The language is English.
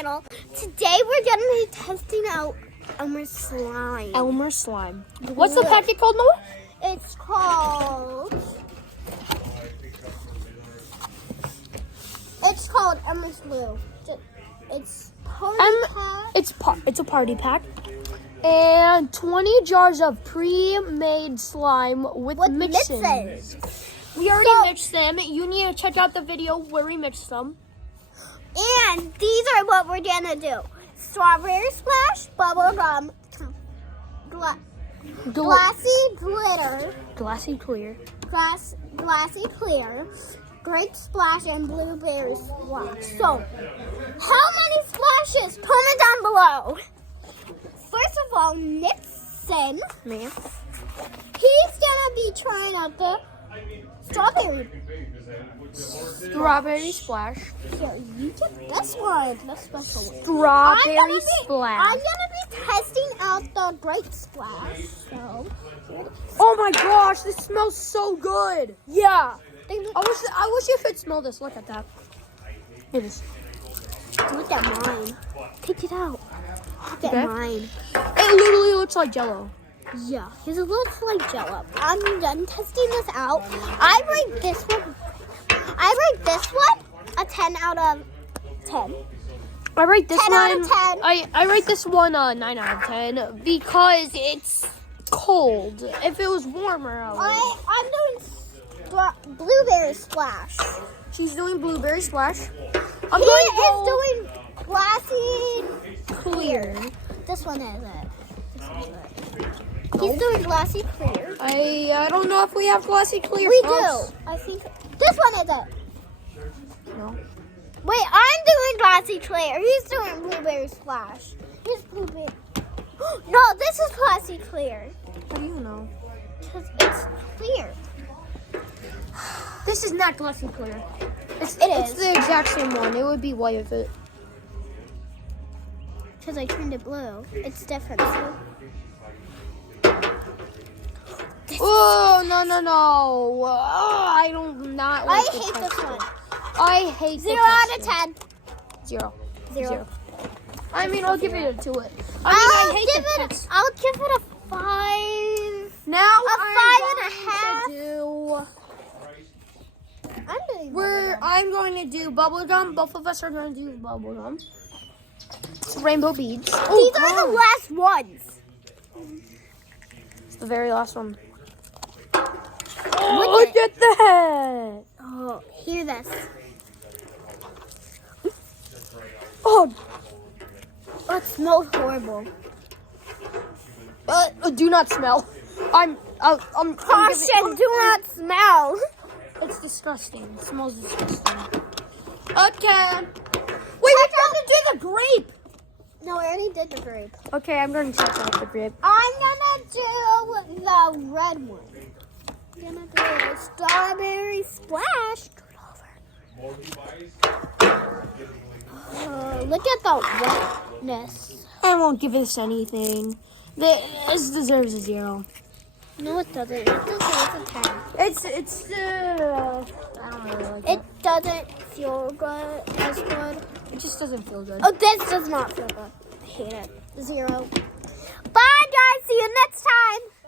channel. Today we're gonna be testing out Elmer's slime. Elmer's slime. What's the packet called, Noah? It's called Elmer's Blue. It's It's a party pack. And 20 jars of pre-made slime with mixins. We already mixed them. You need to check out the video where we mixed them. And these are what we're gonna do: strawberry splash, bubble gum, glassy glitter, Glassy clear. glassy clear, grape splash, and blueberry splash. So, how many splashes? Comment down below. First of all, Nixon, Man. he's gonna be trying out the Strawberry splash. Here, you get this one, the special one. Strawberry splash. I'm gonna be testing out the grape splash. So, Oh my gosh, this smells so good. Yeah. I wish you could smell this. Look at that. It is. look at mine. Take it out. Look at mine. It literally looks like Jello. Yeah, it looks like Jello. I'm done testing this out. I rate this one a 10 out of 10. I rate this 10 one. out of 10. I rate this one 9 out of 10 because it's cold. If it was warmer, I would. I'm doing blueberry splash. She's doing blueberry splash. He is doing glassy clear. This one is it. He's doing glassy clear. I don't know if we have glassy clear. We do. I think this one is it. No. Wait, I'm doing glassy clear. He's doing blueberry splash. He's blueberry. No, this is glassy clear. How do you know? Because it's clear. This is not glassy clear. It's is. the exact same one. It would be white if it. Because I turned it blue. It's different. Oh, no. Oh, I don't not like I hate this one. I hate 0 out of 10. 0. 0. I mean, I'll give it a 2. I'll give it a 5. Now a 5.5. I'm going to do bubble gum. Both of us are going to do bubble gum. It's rainbow beads. These are the last ones. It's the very last one. Oh, look at that! Oh, hear this. Oh, It smells horrible. do not smell. I'm Caution, do not smell. It's disgusting. It smells disgusting. Okay. Wait, we're going to do the grape. No, I already did the grape. Okay, I'm going to check out the grape. I'm gonna do the red one. I'm gonna do a strawberry splash. Look at the wetness. I won't give this anything. This deserves a 0. No, it doesn't. It deserves a 10. It's I don't really like it. It doesn't feel good as good. It just doesn't feel good. Oh, this does not feel good. I hate it. 0. Bye, guys. See you next time.